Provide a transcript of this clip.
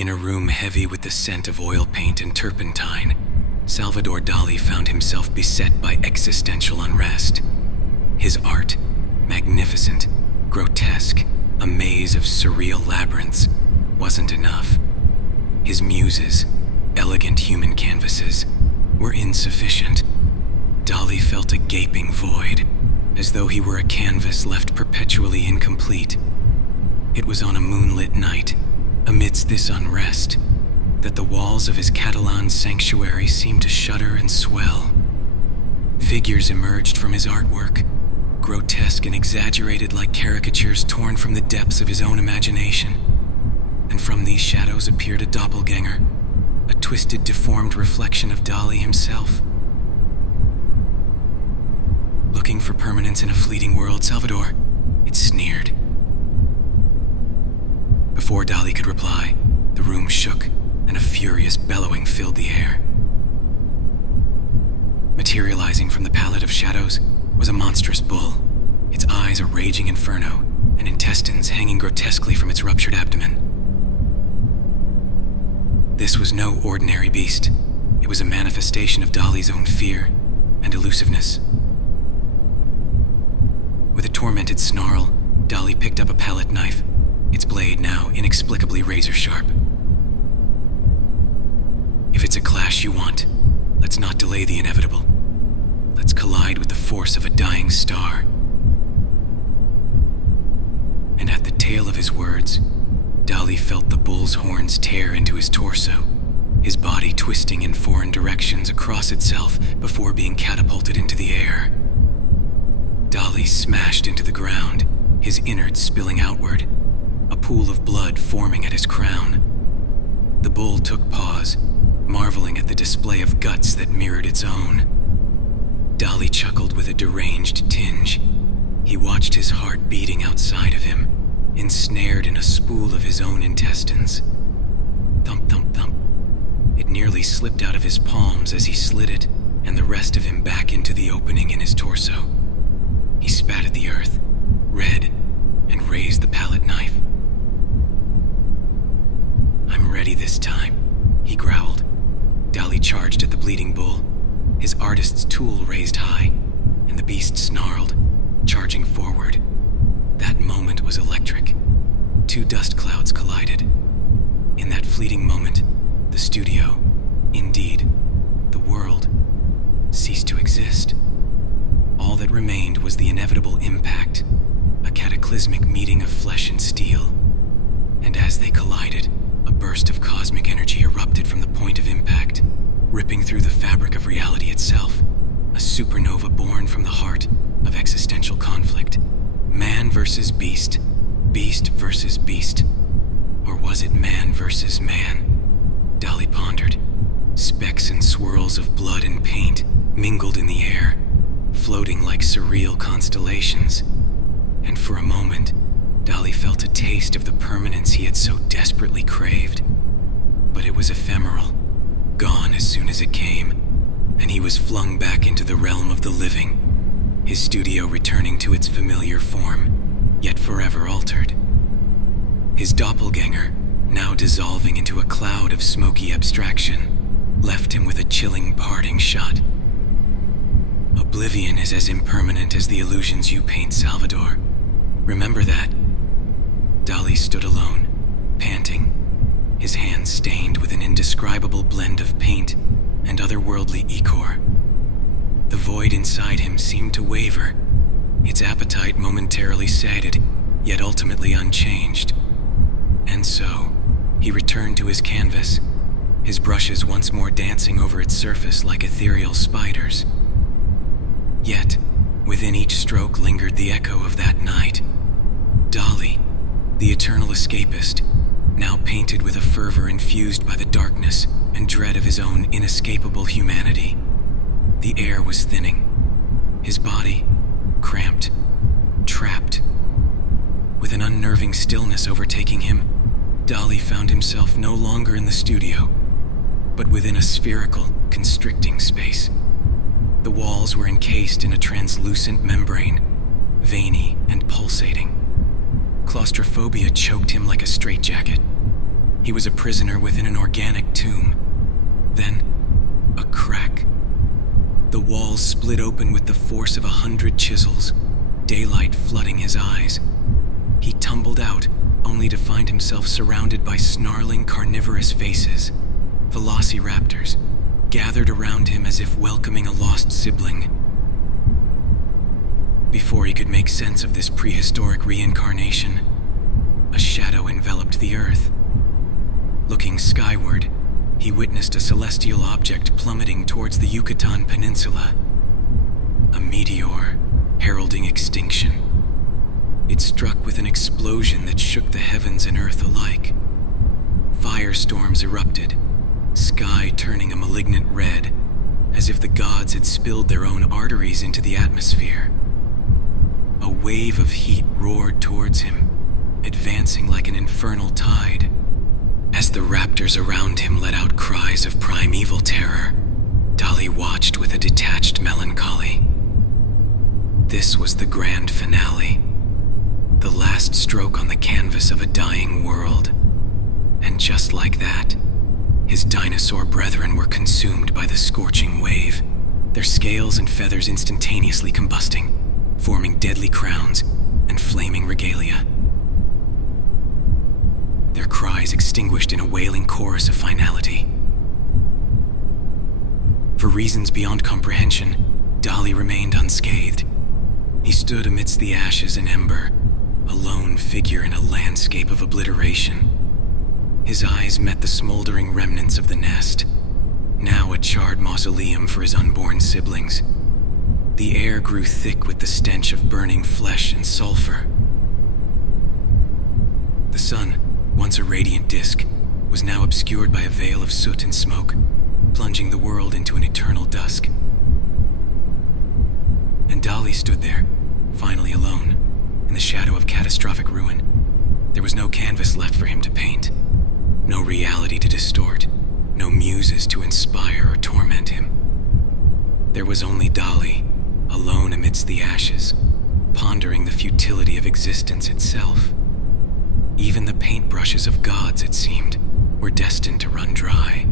In a room heavy with the scent of oil paint and turpentine, Salvador Dalí found himself beset by existential unrest. His art, magnificent, grotesque, a maze of surreal labyrinths, wasn't enough. His muses, elegant human canvases, were insufficient. Dalí felt a gaping void, as though he were a canvas left perpetually incomplete. It was on a moonlit night, amidst this unrest, that the walls of his Catalan sanctuary seemed to shudder and swell. Figures emerged from his artwork, grotesque and exaggerated like caricatures torn from the depths of his own imagination. And from these shadows appeared a doppelganger, a twisted, deformed reflection of Dalí himself. Looking for permanence in a fleeting world, Salvador? It sneered. Before Dalí could reply, the room shook and a furious bellowing filled the air. Materializing from the palette of shadows was a monstrous bull, its eyes a raging inferno, and intestines hanging grotesquely from its ruptured abdomen. This was no ordinary beast. It was a manifestation of Dalí's own fear and elusiveness. With a tormented snarl, Dalí picked up a palette knife, its blade now inexplicably razor-sharp. If it's a clash you want, let's not delay the inevitable. Let's collide with the force of a dying star. And at the tail of his words, Dalí felt the bull's horns tear into his torso, his body twisting in foreign directions across itself before being catapulted into the air. Dalí smashed into the ground, his innards spilling outward, a pool of blood forming at his crown. The bull took pause, marveling at the display of guts that mirrored its own. Dalí chuckled with a deranged tinge. He watched his heart beating outside of him, ensnared in a spool of his own intestines. Thump, thump, thump. It nearly slipped out of his palms as he slid it, and the rest of him back into the opening in his torso. He spat at the earth, red, and raised the palette knife. "I'm ready this time," he growled. Dalí charged at the bleeding bull, his artist's tool raised high, and the beast snarled, charging forward. That moment was electric. Two dust clouds collided. In that fleeting moment, the studio, indeed, the world, ceased to exist. All that remained was the inevitable impact, a cataclysmic meeting of flesh and steel. And as they collided, a burst of cosmic energy erupted from the point of impact, ripping through the fabric of reality itself, a supernova born from the heart of existential conflict. Man versus beast, beast versus beast. Or was it man versus man? Dalí pondered. Specks and swirls of blood and paint mingled in the air, floating like surreal constellations. And for a moment, Dalí felt a taste of the permanence he had so desperately craved. But it was ephemeral, gone as soon as it came, and he was flung back into the realm of the living, his studio returning to its familiar form, yet forever altered. His doppelganger, now dissolving into a cloud of smoky abstraction, left him with a chilling parting shot. Oblivion is as impermanent as the illusions you paint, Salvador. Remember that. Dalí stood alone, panting, his hands stained with an indescribable blend of paint and otherworldly ichor. The void inside him seemed to waver, its appetite momentarily sated, yet ultimately unchanged. And so, he returned to his canvas, his brushes once more dancing over its surface like ethereal spiders. Yet, within each stroke lingered the echo of that night. Dalí, the eternal escapist, now painted with a fervor infused by the darkness and dread of his own inescapable humanity. The air was thinning, his body cramped, trapped. With an unnerving stillness overtaking him, Dalí found himself no longer in the studio, but within a spherical, constricting space. The walls were encased in a translucent membrane, veiny and pulsating. Claustrophobia choked him like a straitjacket. He was a prisoner within an organic tomb. Then, a crack. The walls split open with the force of 100 chisels, daylight flooding his eyes. He tumbled out, only to find himself surrounded by snarling carnivorous faces. Velociraptors, gathered around him as if welcoming a lost sibling. Before he could make sense of this prehistoric reincarnation, a shadow enveloped the earth. Looking skyward, he witnessed a celestial object plummeting towards the Yucatan Peninsula. A meteor, heralding extinction. It struck with an explosion that shook the heavens and earth alike. Firestorms erupted, sky turning a malignant red, as if the gods had spilled their own arteries into the atmosphere. A wave of heat roared towards him, advancing like an infernal tide. As the raptors around him let out cries of primeval terror, Dali watched with a detached melancholy. This was the grand finale, the last stroke on the canvas of a dying world. And just like that, his dinosaur brethren were consumed by the scorching wave, their scales and feathers instantaneously combusting, forming deadly crowns and flaming regalia. Their cries extinguished in a wailing chorus of finality. For reasons beyond comprehension, Dali remained unscathed. He stood amidst the ashes and ember, a lone figure in a landscape of obliteration. His eyes met the smoldering remnants of the nest, now a charred mausoleum for his unborn siblings. The air grew thick with the stench of burning flesh and sulfur. The sun, once a radiant disk, was now obscured by a veil of soot and smoke, plunging the world into an eternal dusk. And Dali stood there, finally alone, in the shadow of catastrophic ruin. There was no canvas left for him to paint, no reality to distort, no muses to inspire or torment him. There was only Dali, alone amidst the ashes, pondering the futility of existence itself. Even the paintbrushes of gods, it seemed, were destined to run dry.